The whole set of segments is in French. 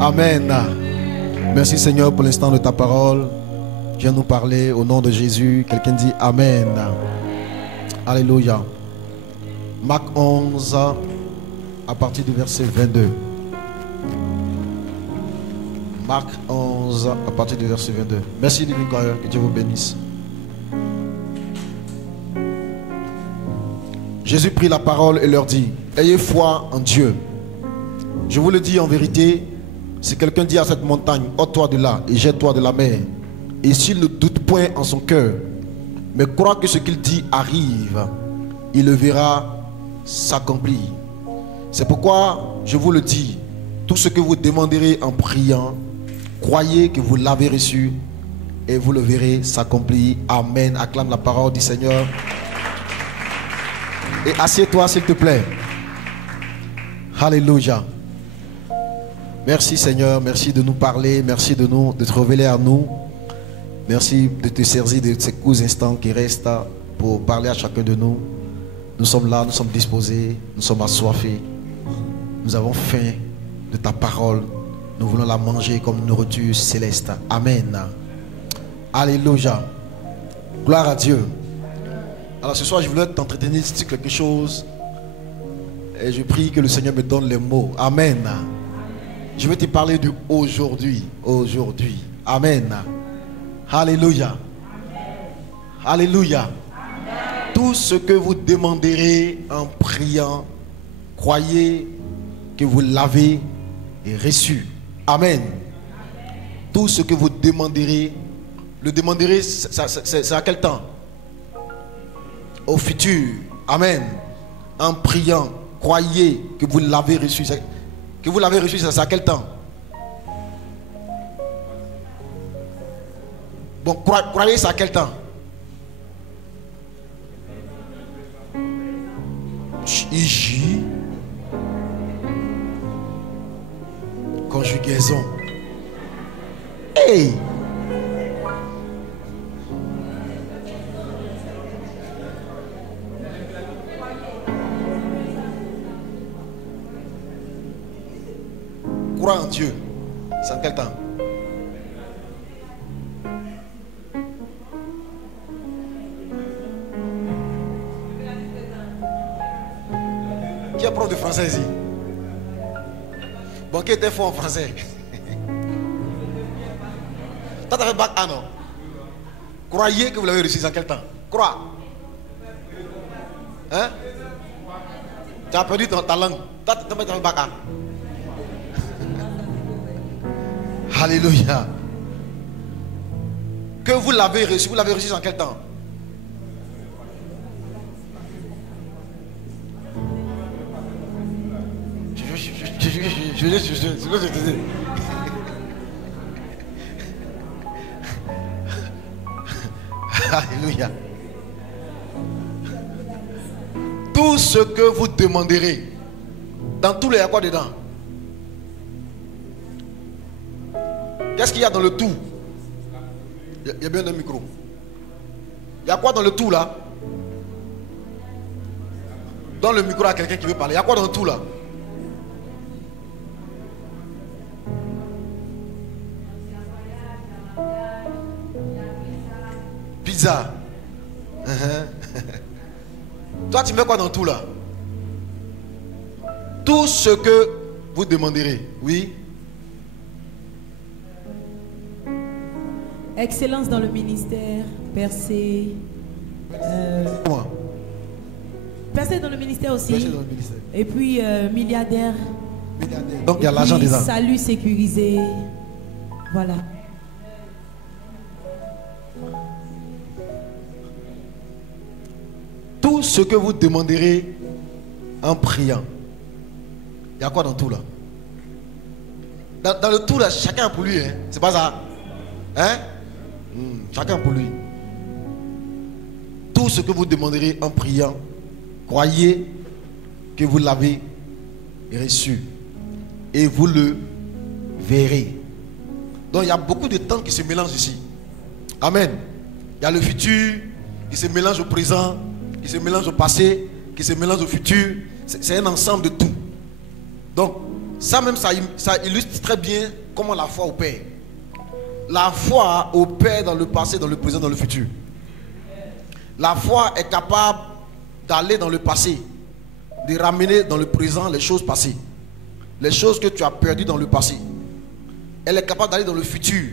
Amen. Merci Seigneur pour l'instant de ta parole. Viens nous parler au nom de Jésus. Quelqu'un dit Amen. Alléluia. Marc 11 à partir du verset 22. Marc 11 à partir du verset 22. Merci Living Choir, que Dieu vous bénisse. Jésus prit la parole et leur dit: ayez foi en Dieu. Je vous le dis en vérité, si quelqu'un dit à cette montagne, ôte-toi de là et jette-toi de la mer, et s'il ne doute point en son cœur, mais croit que ce qu'il dit arrive, il le verra s'accomplir. C'est pourquoi je vous le dis, tout ce que vous demanderez en priant, croyez que vous l'avez reçu et vous le verrez s'accomplir. Amen. Acclame la parole du Seigneur. Et assieds-toi s'il te plaît. Alléluia. Merci Seigneur, merci de nous parler, merci de te révéler à nous. Merci de te servir de ces courts instants qui restent pour parler à chacun de nous. Nous sommes là, nous sommes disposés, nous sommes assoiffés. Nous avons faim de ta parole. Nous voulons la manger comme nourriture céleste. Amen. Alléluia. Gloire à Dieu. Alors ce soir, je voulais t'entretenir sur quelque chose. Et je prie que le Seigneur me donne les mots. Amen. Je vais te parler du aujourd'hui. Aujourd'hui. Amen. Alléluia. Alléluia. Tout ce que vous demanderez en priant, croyez que vous l'avez reçu. Amen. Tout ce que vous demanderez, le demanderez, c'est à quel temps? Au futur. Amen. En priant, croyez que vous l'avez reçu. Que vous l'avez reçu, c'est à quel temps? Bon, croyez, c'est à quel temps? Iji. Conjugaison. Hey! Crois en Dieu. C'est en quel temps? Qui est prof de français ici? Bon, qui était fort en français? Toi, tu as fait bac A, non? Croyez que vous l'avez reçu en quel temps? Crois. Hein? Tu as perdu ta langue. Toi, tu as fait bac A. Alléluia. Que vous l'avez reçu en quel temps? Je Alléluia. Tout ce que vous demanderez, dans tous les, il y a quoi dedans? Qu'est-ce qu'il y a dans le tout? Il y a bien un micro. Il y a quoi dans le tout là? Dans le micro à quelqu'un qui veut parler. Il y a quoi dans le tout là? Pizza. Toi, tu mets quoi dans tout là? Tout ce que vous demanderez. Oui. Excellence dans le ministère, percée. Percée dans le ministère aussi. Percée dans le ministère. Et puis milliardaire. Donc il y a l'argent des âmes. Salut sécurisé. Voilà. Tout ce que vous demanderez en priant. Il y a quoi dans tout là? Dans le tout là, chacun pour lui. Hein? C'est pas ça? Hein? Chacun pour lui. Tout ce que vous demanderez en priant, croyez que vous l'avez reçu. Et vous le verrez. Donc il y a beaucoup de temps qui se mélangent ici. Amen. Il y a le futur qui se mélange au présent, qui se mélange au passé, qui se mélange au futur. C'est un ensemble de tout. Donc, Ça même, ça illustre très bien comment la foi opère. La foi opère dans le passé, dans le présent, dans le futur. La foi est capable d'aller dans le passé, de ramener dans le présent les choses passées, les choses que tu as perdues dans le passé. Elle est capable d'aller dans le futur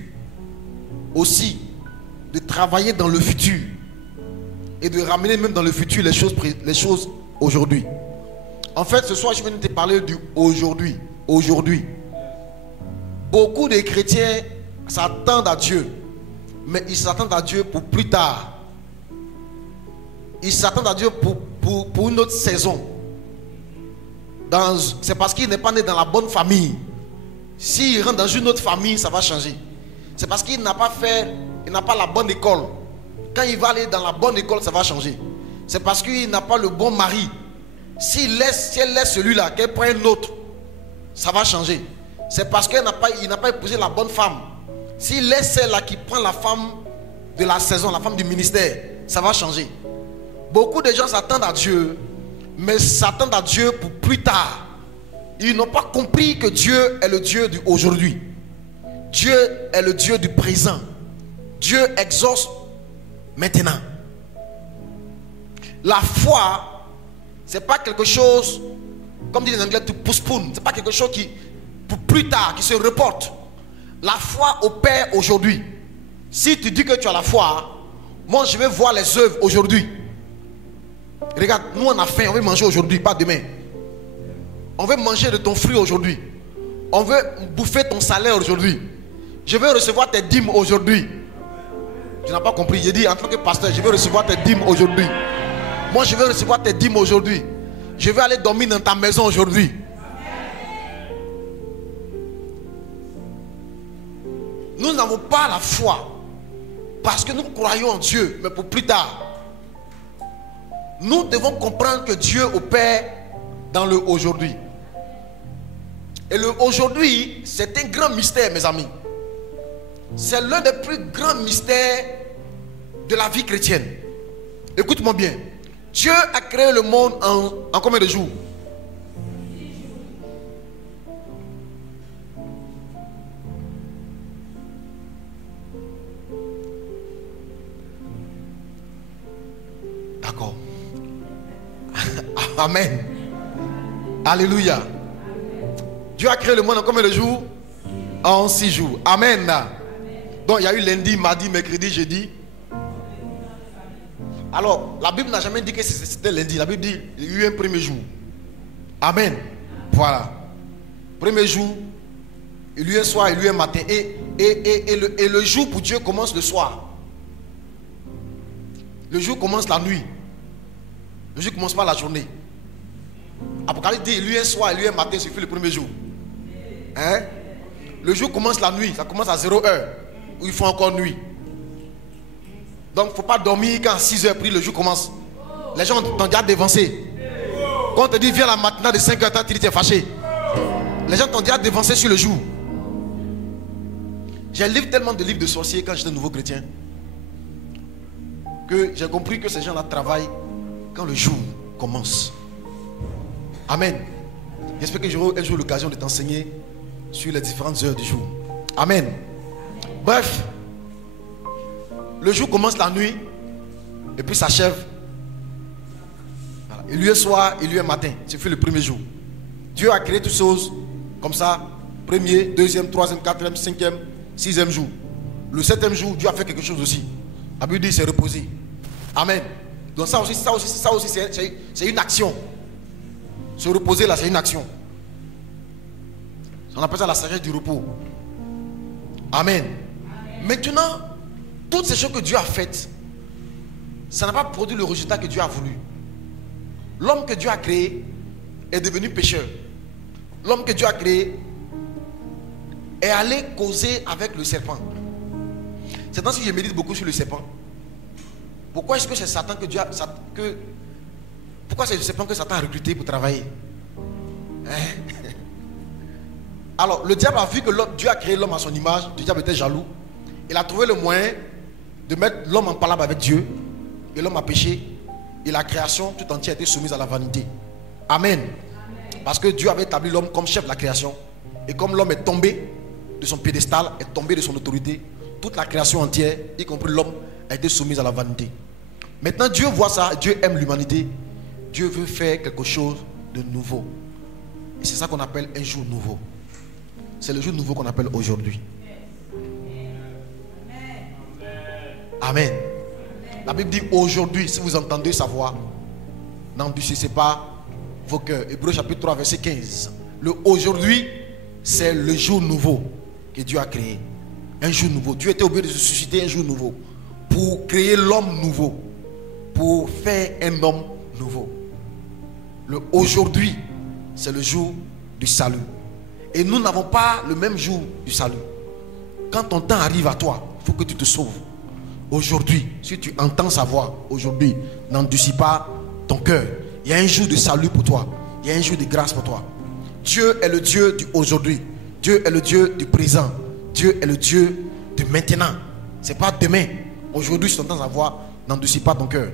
aussi, de travailler dans le futur et de ramener même dans le futur les choses aujourd'hui. En fait, ce soir, je viens de te parler du aujourd'hui. Aujourd'hui. Beaucoup de chrétiens s'attendent à Dieu, mais ils s'attendent à Dieu pour plus tard. Ils s'attendent à Dieu pour une autre saison. C'est parce qu'il n'est pas né dans la bonne famille. S'il rentre dans une autre famille, ça va changer. C'est parce qu'il n'a pas la bonne école. Quand il va aller dans la bonne école, ça va changer. C'est parce qu'il n'a pas le bon mari. Si elle laisse celui-là, qu'elle prend un autre, ça va changer. C'est parce qu'il n'a pas épousé la bonne femme. S'il laisse celle-là qui prend la femme de la saison, la femme du ministère, ça va changer. Beaucoup de gens s'attendent à Dieu, mais s'attendent à Dieu pour plus tard. Ils n'ont pas compris que Dieu est le Dieu du aujourd'hui. Dieu est le Dieu du présent. Dieu exauce maintenant. La foi, ce n'est pas quelque chose, comme disent les Anglais, to postpone. Ce n'est pas quelque chose qui, pour plus tard, qui se reporte. La foi opère aujourd'hui. Si tu dis que tu as la foi, moi je vais voir les œuvres aujourd'hui. Regarde, nous on a faim, on veut manger aujourd'hui, pas demain. On veut manger de ton fruit aujourd'hui. On veut bouffer ton salaire aujourd'hui. Je veux recevoir tes dîmes aujourd'hui. Tu n'as pas compris. J'ai dit en tant que pasteur, je veux recevoir tes dîmes aujourd'hui. Moi je veux recevoir tes dîmes aujourd'hui. Je veux aller dormir dans ta maison aujourd'hui. Nous n'avons pas la foi parce que nous croyons en Dieu, mais pour plus tard. Nous devons comprendre que Dieu opère dans le aujourd'hui. Et le aujourd'hui, c'est un grand mystère, mes amis. C'est l'un des plus grands mystères de la vie chrétienne. Écoute-moi bien. Dieu a créé le monde en combien de jours? D'accord. Amen. Alléluia. Dieu a créé le monde en combien de jours? En 6 jours. Amen. Donc il y a eu lundi, mardi, mercredi, jeudi. Alors la Bible n'a jamais dit que c'était lundi. La Bible dit qu'il y a eu un premier jour. Amen. Voilà. Premier jour, il y a eu un soir, il y a eu un matin. Et le jour pour Dieu commence le soir. Le jour commence la nuit. Le jour ne commence pas la journée. Apocalypse dit il y a eu un soir, il y a eu un matin, suffit le premier jour. Hein? Le jour commence la nuit, ça commence à 0 heure, où il faut encore nuit. Donc il ne faut pas dormir quand à 6 heures, puis le jour commence. Les gens t'ont déjà dévancé. Quand on te dit viens la matinale de 5 heures, tu es fâché. Les gens t'ont déjà dévancé sur le jour. J'ai lu tellement de livres de sorciers quand j'étais nouveau chrétien que j'ai compris que ces gens-là travaillent quand le jour commence. Amen. J'espère que j'aurai un jour l'occasion de t'enseigner sur les différentes heures du jour. Amen. Bref, le jour commence la nuit et puis s'achève. Voilà. Il y a soir, il y a matin. C'est fait le premier jour. Dieu a créé toutes choses comme ça. Premier, deuxième, troisième, quatrième, cinquième, sixième jour. Le septième jour, Dieu a fait quelque chose aussi. La Bible dit c'est reposé. Amen. Donc ça aussi c'est une action. Se reposer là, c'est une action. On appelle ça la sagesse du repos. Amen. Maintenant, toutes ces choses que Dieu a faites, ça n'a pas produit le résultat que Dieu a voulu. L'homme que Dieu a créé est devenu pécheur. L'homme que Dieu a créé est allé causer avec le serpent. C'est ainsi que je médite beaucoup sur le serpent. Pourquoi est-ce que c'est Satan que Dieu a... Pourquoi c'est le serpent que Satan a recruté pour travailler? Hein? Alors, le diable a vu que Dieu a créé l'homme à son image. Le diable était jaloux. Il a trouvé le moyen de mettre l'homme en palabre avec Dieu. Et l'homme a péché. Et la création tout entière a été soumise à la vanité. Amen. Parce que Dieu avait établi l'homme comme chef de la création. Et comme l'homme est tombé de son piédestal, est tombé de son autorité, toute la création entière, y compris l'homme, a été soumise à la vanité. Maintenant, Dieu voit ça, Dieu aime l'humanité. Dieu veut faire quelque chose de nouveau. Et c'est ça qu'on appelle un jour nouveau. C'est le jour nouveau qu'on appelle aujourd'hui. Amen. La Bible dit aujourd'hui, si vous entendez sa voix, n'endurcissez pas vos cœurs. Hébreux chapitre 3, verset 15. Le aujourd'hui, c'est le jour nouveau que Dieu a créé. Un jour nouveau. Dieu était obligé de se susciter un jour nouveau pour créer l'homme nouveau, pour faire un homme nouveau. Le aujourd'hui, c'est le jour du salut. Et nous n'avons pas le même jour du salut. Quand ton temps arrive à toi, il faut que tu te sauves. Aujourd'hui, si tu entends sa voix, aujourd'hui, n'endurcis pas ton cœur. Il y a un jour de salut pour toi. Il y a un jour de grâce pour toi. Dieu est le Dieu du aujourd'hui. Dieu est le Dieu du présent. Dieu est le Dieu de maintenant. Ce n'est pas demain. Aujourd'hui, si tu entends sa voix, n'endurcis pas ton cœur.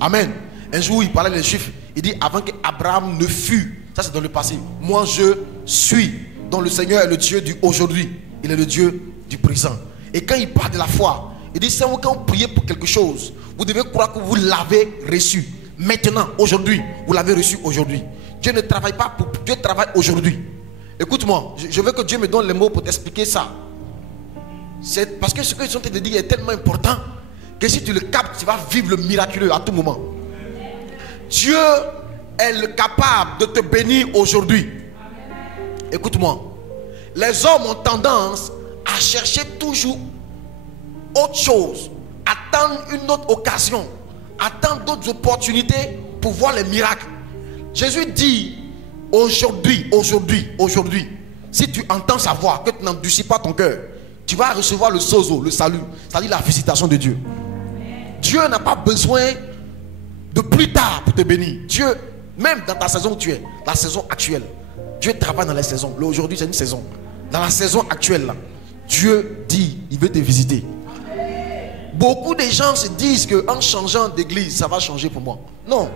Amen. Un jour, il parlait des Juifs. Il dit, avant qu'Abraham ne fût, ça c'est dans le passé, moi je suis. Donc le Seigneur est le Dieu du aujourd'hui. Il est le Dieu du présent. Et quand il parle de la foi, il dit, quand vous priez pour quelque chose, vous devez croire que vous l'avez reçu. Maintenant, aujourd'hui, vous l'avez reçu aujourd'hui. Dieu ne travaille pas pour Dieu, travaille aujourd'hui. Écoute-moi, je veux que Dieu me donne les mots pour t'expliquer ça. C'est parce que ce que je suis en train de dire est tellement important que si tu le captes, tu vas vivre le miraculeux à tout moment. Dieu est capable de te bénir aujourd'hui. Écoute-moi, les hommes ont tendance à chercher toujours autre chose, attendre une autre occasion, attendre d'autres opportunités pour voir les miracles. Jésus dit aujourd'hui, si tu entends sa voix, que tu n'endurcis pas ton cœur, tu vas recevoir le sozo, le salut, c'est-à-dire la visitation de Dieu. Dieu n'a pas besoin de plus tard pour te bénir. Dieu, même dans ta saison où tu es, la saison actuelle, Dieu travaille dans les saisons. Aujourd'hui, c'est une saison. Dans la saison actuelle, là, Dieu dit, il veut te visiter. Beaucoup de gens se disent qu'en changeant d'église, ça va changer pour moi. Non.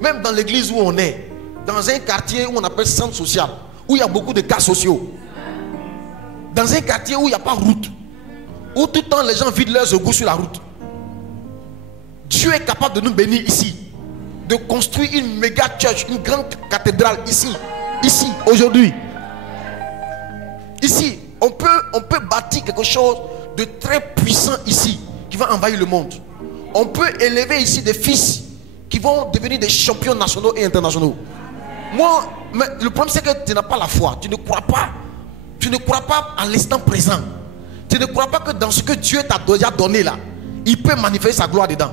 Même dans l'église où on est, dans un quartier où on appelle centre social, où il y a beaucoup de cas sociaux, dans un quartier où il n'y a pas de route, où tout le temps les gens vident leurs égouts sur la route, Dieu est capable de nous bénir ici, de construire une méga church, une grande cathédrale ici, aujourd'hui. Ici, on peut bâtir quelque chose de très puissant ici, qui va envahir le monde. On peut élever ici des fils qui vont devenir des champions nationaux et internationaux. Moi, mais le problème c'est que tu n'as pas la foi. Tu ne crois pas à l'instant présent. Tu ne crois pas que dans ce que Dieu t'a déjà donné là, il peut manifester sa gloire dedans.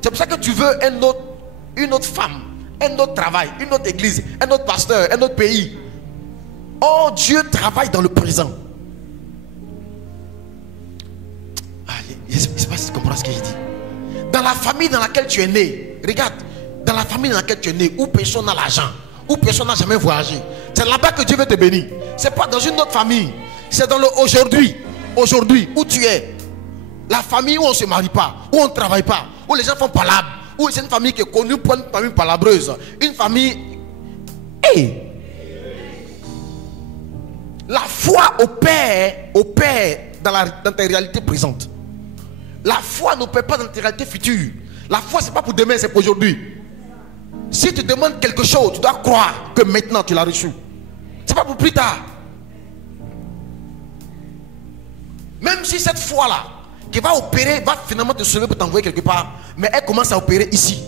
C'est pour ça que tu veux une autre femme, un autre travail, une autre église, un autre pasteur, un autre pays. Oh, Dieu travaille dans le présent. Je ne sais pas si tu comprends ce que je dis. Dans la famille dans laquelle tu es né, regarde, dans la famille dans laquelle tu es né, où personne n'a l'argent, où personne n'a jamais voyagé, c'est là-bas que Dieu veut te bénir. Ce n'est pas dans une autre famille, c'est dans le aujourd'hui où tu es. La famille où on ne se marie pas, où on ne travaille pas, où les gens font palabre, où c'est une famille qui est connue pour une famille palabreuse, une famille. Hey! La foi opère dans ta réalité présente. La foi n'opère pas dans ta réalité future. La foi, ce n'est pas pour demain, c'est pour aujourd'hui. Si tu demandes quelque chose, tu dois croire que maintenant tu l'as reçu. Ce n'est pas pour plus tard. Même si cette foi-là, qui va opérer, va finalement te sauver pour t'envoyer quelque part, mais elle commence à opérer ici.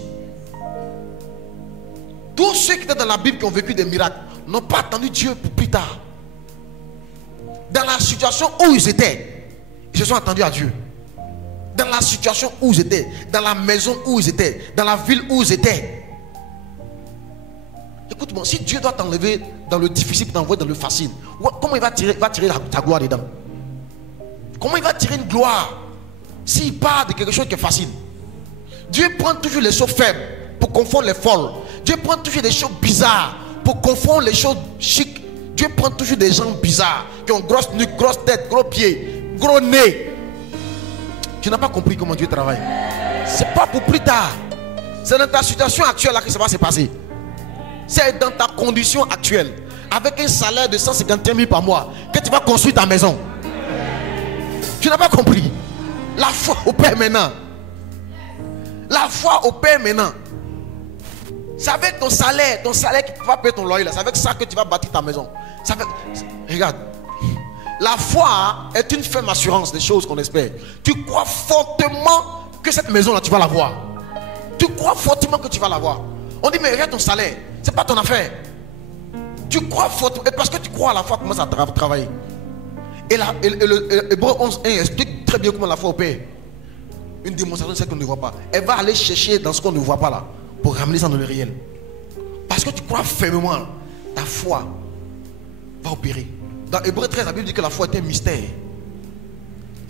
Tous ceux qui étaient dans la Bible qui ont vécu des miracles n'ont pas attendu Dieu pour plus tard. Dans la situation où ils étaient, ils se sont attendus à Dieu. Dans la situation où ils étaient, dans la maison où ils étaient, dans la ville où ils étaient. Écoute-moi, si Dieu doit t'enlever dans le difficile pour t'envoyer dans le facile, comment il va tirer ta gloire dedans? Comment il va tirer une gloire s'il part de quelque chose qui est facile? Dieu prend toujours les choses faibles pour confondre les folles. Dieu prend toujours des choses bizarres pour confondre les choses chics. Dieu prend toujours des gens bizarres qui ont grosse nuque, grosse tête, gros pieds, gros nez. Tu n'as pas compris comment Dieu travaille. C'est pas pour plus tard. C'est dans ta situation actuelle là que ça va se passer. C'est dans ta condition actuelle, avec un salaire de 151 000 par mois, que tu vas construire ta maison. Tu n'as pas compris. La foi opère maintenant. La foi opère maintenant. C'est avec ton salaire qui va payer ton loyer. C'est avec ça que tu vas bâtir ta maison. Regarde. La foi est une ferme assurance des choses qu'on espère. Tu crois fortement que cette maison-là, tu vas l'avoir. Tu crois fortement que tu vas l'avoir. On dit, mais regarde ton salaire. C'est pas ton affaire. Tu crois fortement. Et parce que tu crois à la foi, commence à travailler. Et le Hébreu 11.1 explique très bien comment la foi opère. Une démonstration de ce qu'on ne voit pas. Elle va aller chercher dans ce qu'on ne voit pas là, pour ramener ça dans le réel. Parce que tu crois fermement, ta foi va opérer. Dans Hébreu 13, la Bible dit que la foi est un mystère.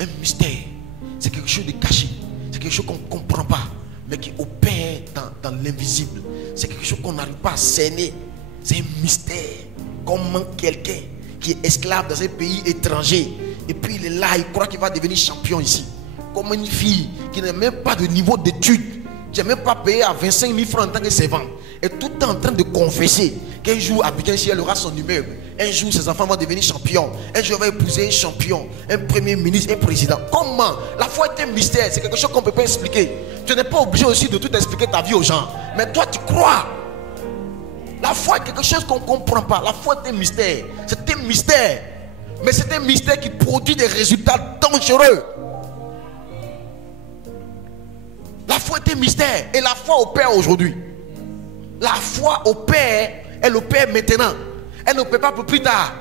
Un mystère. C'est quelque chose de caché. C'est quelque chose qu'on ne comprend pas, mais qui opère dans l'invisible. C'est quelque chose qu'on n'arrive pas à cerner. C'est un mystère. Comment quelqu'un qui est esclave dans un pays étranger, et puis il est là, il croit qu'il va devenir champion ici. Comme une fille qui n'a même pas de niveau d'études, qui n'a même pas payé à 25 000 francs en tant que servante, et tout est en train de confesser qu'un jour, à Bougainville, elle aura son immeuble. Un jour, ses enfants vont devenir champions. Un jour, elle va épouser un champion, un premier ministre, un président. Comment? La foi est un mystère. C'est quelque chose qu'on ne peut pas expliquer. Tu n'es pas obligé aussi de tout expliquer ta vie aux gens. Mais toi, tu crois. La foi est quelque chose qu'on ne comprend pas. La foi est un mystère. C'est un mystère. Mais c'est un mystère qui produit des résultats dangereux. La foi est un mystère. Et la foi opère aujourd'hui. La foi opère. Elle opère maintenant. Elle n'opère pas pour plus tard.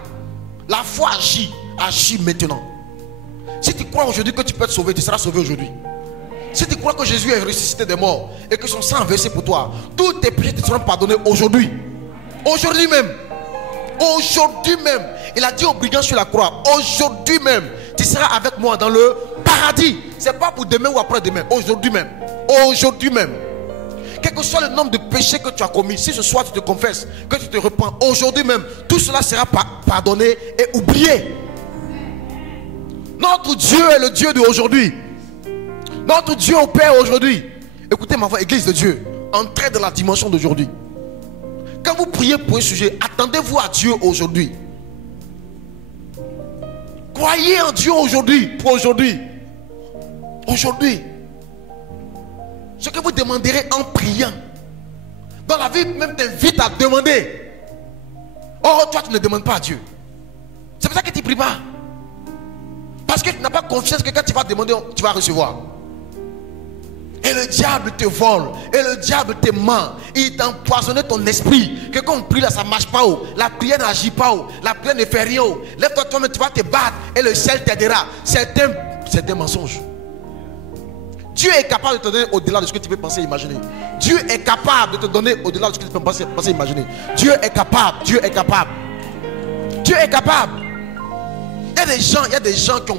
La foi agit maintenant. Si tu crois aujourd'hui que tu peux être sauvé, tu seras sauvé aujourd'hui. Si tu crois que Jésus est ressuscité des morts et que son sang a versé pour toi, tous tes péchés te seront pardonnés aujourd'hui. Aujourd'hui même. Aujourd'hui même. Il a dit aux brigands sur la croix, aujourd'hui même, tu seras avec moi dans le paradis. Ce n'est pas pour demain ou après-demain. Aujourd'hui même. Aujourd'hui même. Quel que soit le nombre de péchés que tu as commis, si ce soir tu te confesses, que tu te repens, aujourd'hui même, tout cela sera pardonné et oublié. Notre Dieu est le Dieu d'aujourd'hui. Notre Dieu opère aujourd'hui. Écoutez ma voix, Église de Dieu, entrez dans la dimension d'aujourd'hui. Quand vous priez pour un sujet, attendez-vous à Dieu aujourd'hui. Croyez en Dieu aujourd'hui, pour aujourd'hui. Aujourd'hui. Ce que vous demanderez en priant. Dans la vie, même t'invite à demander. Oh, toi, tu ne demandes pas à Dieu. C'est pour ça que tu ne pries pas. Parce que tu n'as pas confiance que quand tu vas demander, tu vas recevoir. Et le diable te vole. Et le diable te ment. Il t'a empoisonné ton esprit. Que quand on prie là, ça ne marche pas. La prière n'agit pas. La prière ne fait rien. Lève-toi toi-même, tu vas te battre. Et le ciel t'aidera. C'est un mensonge. Dieu est capable de te donner au-delà de ce que tu peux penser et imaginer. Dieu est capable de te donner au-delà de ce que tu peux penser et imaginer. Dieu est capable. Dieu est capable. Dieu est capable. Il y a des gens qui ont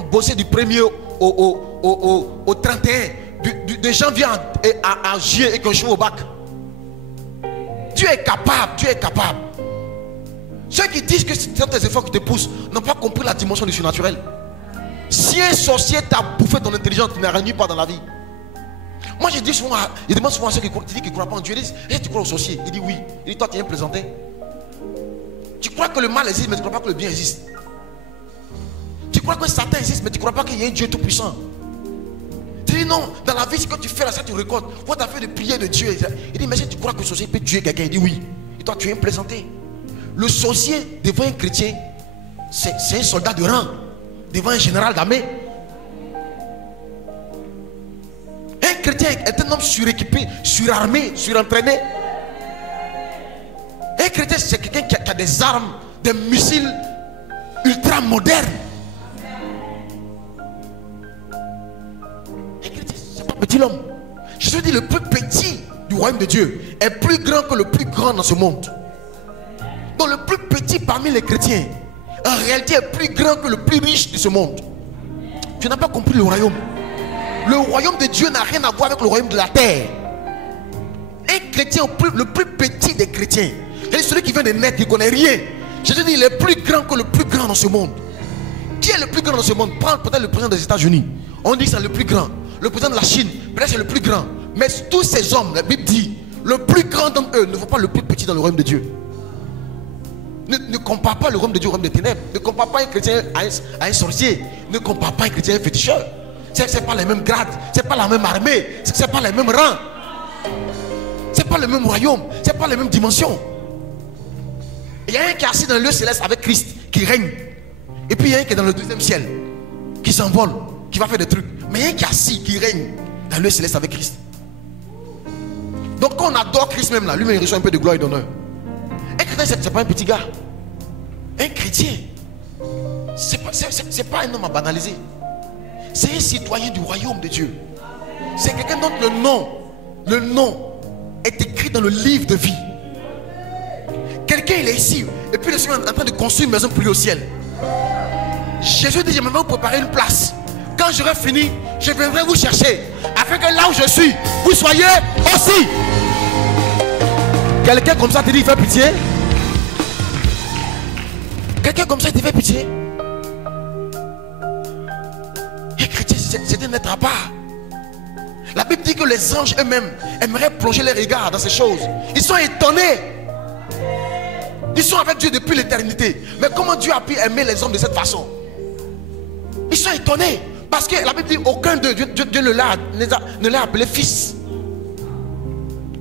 bossé du 1er au 31, des janvier à juillet et qui ont joué au bac. Dieu est capable. Dieu est capable. Ceux qui disent que c'est tes efforts qui te poussent n'ont pas compris la dimension du surnaturel. Si un sorcier t'a bouffé ton intelligence, tu ne réunis pas dans la vie. Moi je dis souvent, je demande souvent à ceux qui croient, ne croient pas en Dieu. Ils disent, hey, tu crois au sorcier? Il dit oui. Il dit, toi tu viens me présenter. Tu crois que le mal existe, mais tu ne crois pas que le bien existe. Tu crois que Satan existe, mais tu ne crois pas qu'il y a un Dieu tout puissant. Tu dis non, dans la vie, ce que tu fais là, ça tu récoltes. Quand tu as fait de prières de Dieu, il dit, mais si tu crois que le sorcier peut tuer quelqu'un, il dit oui. Et toi tu viens me présenter. Le sorcier devant un chrétien, c'est un soldat de rang. Devant un général d'armée. Un chrétien est un homme suréquipé, surarmé, surentraîné. Un chrétien c'est quelqu'un qui a des armes, des missiles ultra modernes. Un chrétien c'est pas petit l'homme. Jésus dit le plus petit du royaume de Dieu est plus grand que le plus grand dans ce monde. Donc le plus petit parmi les chrétiens en réalité est plus grand que le plus riche de ce monde. Tu n'as pas compris le royaume. Le royaume de Dieu n'a rien à voir avec le royaume de la terre. Un chrétien, le plus petit des chrétiens, c'est celui qui vient de naître, qui ne connaît rien. Jésus dit il est plus grand que le plus grand dans ce monde. Qui est le plus grand dans ce monde? Prends peut-être le président des États-Unis. On dit que c'est le plus grand. Le président de la Chine, peut-être c'est le plus grand. Mais tous ces hommes, la Bible dit Le plus grand d'entre eux ne voit pas le plus petit dans le royaume de Dieu. Ne compare pas le royaume de Dieu au royaume des ténèbres. Ne compare pas un chrétien à un sorcier. Ne compare pas un chrétien à un féticheur. Ce n'est pas les mêmes grades. Ce n'est pas la même armée. Ce n'est pas les mêmes rangs. Ce n'est pas le même royaume. Ce n'est pas les mêmes dimensions. Il y a un qui est assis dans le lieu céleste avec Christ, qui règne. Et puis il y a un qui est dans le deuxième ciel, qui s'envole, qui va faire des trucs. Mais il y a un qui est assis, qui règne dans le lieu céleste avec Christ. Donc quand on adore Christ même là, lui-même il reçoit un peu de gloire et d'honneur. Un chrétien, ce n'est pas un petit gars. Un chrétien, ce n'est pas un homme à banaliser. C'est un citoyen du royaume de Dieu. C'est quelqu'un dont le nom est écrit dans le livre de vie. Quelqu'un il est ici, et puis le Seigneur est en train de construire une maison plus au ciel. Jésus dit, je vais vous préparer une place. Quand j'aurai fini, je viendrai vous chercher, afin que là où je suis, vous soyez aussi. Quelqu'un comme ça te dit, il fait pitié. Quelqu'un comme ça il te fait pitié. Et chrétien, c'est un être à part. La Bible dit que les anges eux-mêmes aimeraient plonger les regards dans ces choses. Ils sont étonnés. Ils sont avec Dieu depuis l'éternité. Mais comment Dieu a pu aimer les hommes de cette façon? Ils sont étonnés. Parce que la Bible dit aucun d'eux, Dieu ne l'a appelé fils.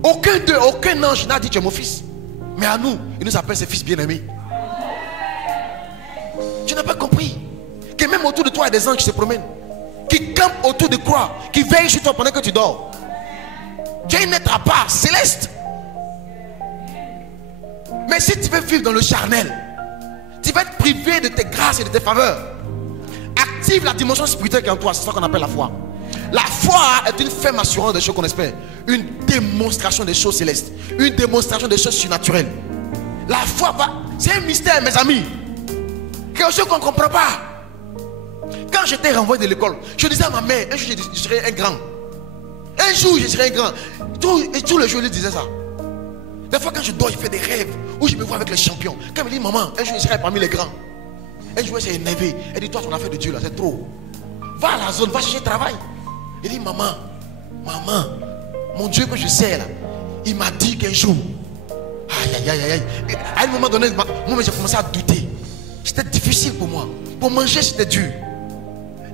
Aucun d'eux, aucun ange n'a dit tu es mon fils. Mais à nous, il nous appelle ses fils bien-aimés. Tu n'as pas compris que même autour de toi, il y a des anges qui se promènent, qui campent autour de croix, qui veillent sur toi pendant que tu dors. Tu es un être à part, céleste. Mais si tu veux vivre dans le charnel, tu vas être privé de tes grâces et de tes faveurs. Active la dimension spirituelle qui est en toi. C'est ça qu'on appelle la foi. La foi est une ferme assurance des choses qu'on espère. Une démonstration des choses célestes. Une démonstration des choses surnaturelles. La foi, c'est un mystère, mes amis. Quelque chose qu'on ne comprend pas. Quand j'étais renvoyé de l'école, je disais à ma mère, un jour je serai un grand. Un jour je serai un grand. Tous les jours, je lui disais ça. Des fois quand je dors, je fais des rêves où je me vois avec les champions. Quand il me dit, maman, un jour je serai parmi les grands. Un jour elle s'est énervée. Elle dit, toi ton affaire de Dieu là, c'est trop. Va à la zone, va chercher travail. Il dit, maman, mon Dieu que je sais là, il m'a dit qu'un jour, aïe. Et à un moment donné, moi j'ai commencé à douter. C'était difficile pour moi. Pour manger, c'était dur.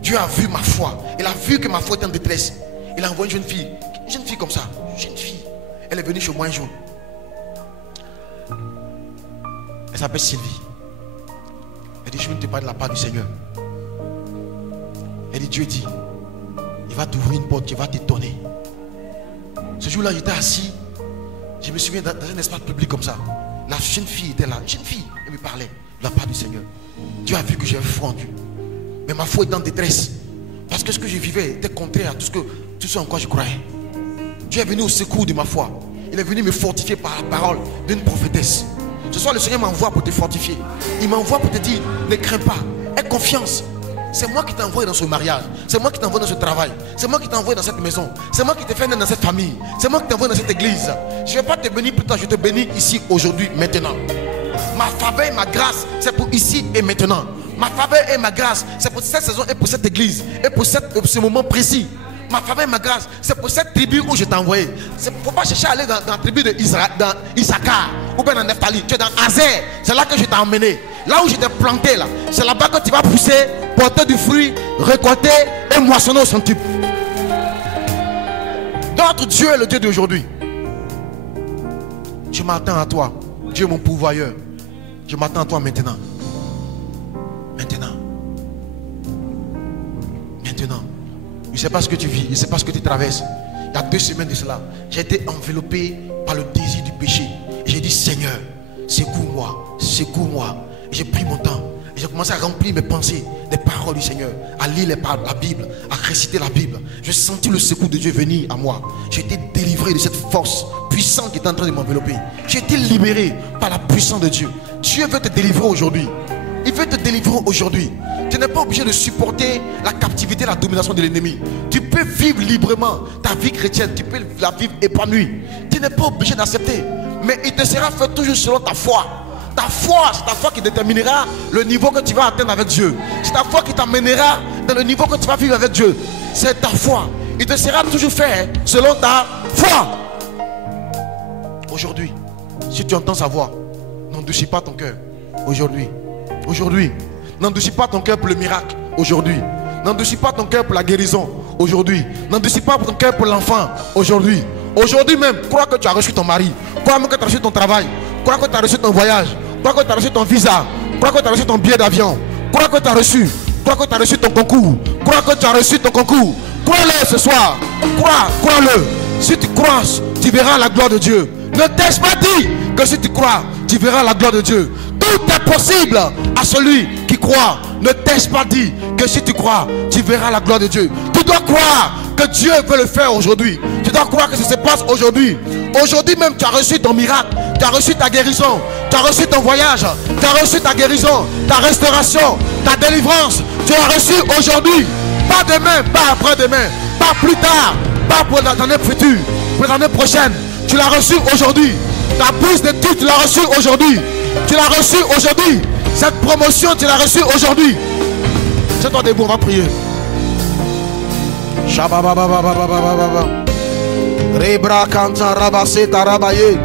Dieu a vu ma foi. Il a vu que ma foi était en détresse. Il a envoyé une jeune fille comme ça. Une jeune fille. Elle est venue chez moi un jour. Elle s'appelle Sylvie. Elle dit, je viens te parler de la part du Seigneur. Elle dit, Dieu dit, il va t'ouvrir une porte qui va t'étonner. Ce jour-là, j'étais assis. Je me souviens dans un espace public comme ça. La jeune fille était là. Une jeune fille, elle me parlait de la part du Seigneur. Dieu a vu que j'avais foi en Dieu. Mais ma foi est en détresse. Parce que ce que je vivais était contraire à tout ce en quoi je croyais. Dieu est venu au secours de ma foi. Il est venu me fortifier par la parole d'une prophétesse. Ce soir, le Seigneur m'envoie pour te fortifier. Il m'envoie pour te dire, ne crains pas, aie confiance. C'est moi qui t'ai envoyé dans ce mariage. C'est moi qui t'ai envoyé dans ce travail. C'est moi qui t'ai envoyé dans cette maison. C'est moi qui t'ai fait naître dans cette famille. C'est moi qui t'ai envoyé dans cette église. Je ne vais pas te bénir plus tard, je te bénis ici, aujourd'hui, maintenant. Ma faveur et ma grâce, c'est pour ici et maintenant. Ma faveur et ma grâce, c'est pour cette saison et pour cette église. Et pour ce moment précis. Ma faveur et ma grâce, c'est pour cette tribu où je t'ai envoyé. Il ne faut pas chercher à aller dans la tribu de Issachar ou bien dans Nephtali. Tu es dans Azer, c'est là que je t'ai emmené. Là où je t'ai planté, là, c'est là-bas que tu vas pousser, porter du fruit, récolter et moissonner au centuple. Notre Dieu est le Dieu d'aujourd'hui. Je m'attends à toi. Dieu est mon pourvoyeur. Je m'attends à toi maintenant. Maintenant. Je ne sais pas ce que tu vis, je ne sais pas ce que tu traverses. Il y a 2 semaines de cela, j'ai été enveloppé par le désir du péché. Et j'ai dit, Seigneur, secours-moi. J'ai pris mon temps. Et j'ai commencé à remplir mes pensées des paroles du Seigneur, à lire la Bible, à réciter la Bible. J'ai senti le secours de Dieu venir à moi. J'ai été délivré de cette force puissante qui est en train de m'envelopper. J'ai été libéré par la puissance de Dieu. Dieu veut te délivrer aujourd'hui. Il veut te délivrer aujourd'hui. Tu n'es pas obligé de supporter la captivité, la domination de l'ennemi. Tu peux vivre librement ta vie chrétienne. Tu peux la vivre épanouie. Tu n'es pas obligé d'accepter. Mais il te sera fait toujours selon ta foi. Ta foi, c'est ta foi qui déterminera le niveau que tu vas atteindre avec Dieu. C'est ta foi qui t'amènera dans le niveau que tu vas vivre avec Dieu. C'est ta foi. Il te sera toujours fait selon ta foi. Aujourd'hui, si tu entends sa voix, n'endurcis pas ton cœur. Aujourd'hui, n'endurcis pas ton cœur pour le miracle. Aujourd'hui, n'endurcis pas ton cœur pour la guérison. Aujourd'hui, n'endurcis pas ton cœur pour l'enfant. Aujourd'hui, même, crois que tu as reçu ton mari. Crois même que tu as reçu ton travail. Crois que tu as reçu ton voyage. Crois que tu as reçu ton visa. Crois que tu as reçu ton billet d'avion. Crois que tu as reçu. Crois que tu as reçu ton concours. Crois que tu as reçu ton concours. Crois-le ce soir. Crois-le. Si tu crois, tu verras la gloire de Dieu. Ne t'ai-je pas dit que si tu crois, tu verras la gloire de Dieu? Tout est possible à celui qui croit. Ne t'ai-je pas dit que si tu crois, tu verras la gloire de Dieu? Tu dois croire que Dieu veut le faire aujourd'hui. Tu dois croire que ça se passe aujourd'hui. Aujourd'hui même, tu as reçu ton miracle. Tu as reçu ta guérison. Tu as reçu ton voyage. Tu as reçu ta guérison, ta restauration, ta délivrance. Tu as reçu aujourd'hui. Pas demain, pas après-demain, pas plus tard, pas pour l'année future, pour l'année prochaine. Tu l'as reçu aujourd'hui. Ta bourse d'études, tu l'as reçu aujourd'hui. Tu l'as reçu aujourd'hui. Cette promotion, tu l'as reçue aujourd'hui. C'est toi debout, on va prier. Rebra kanta rabase tarabaye.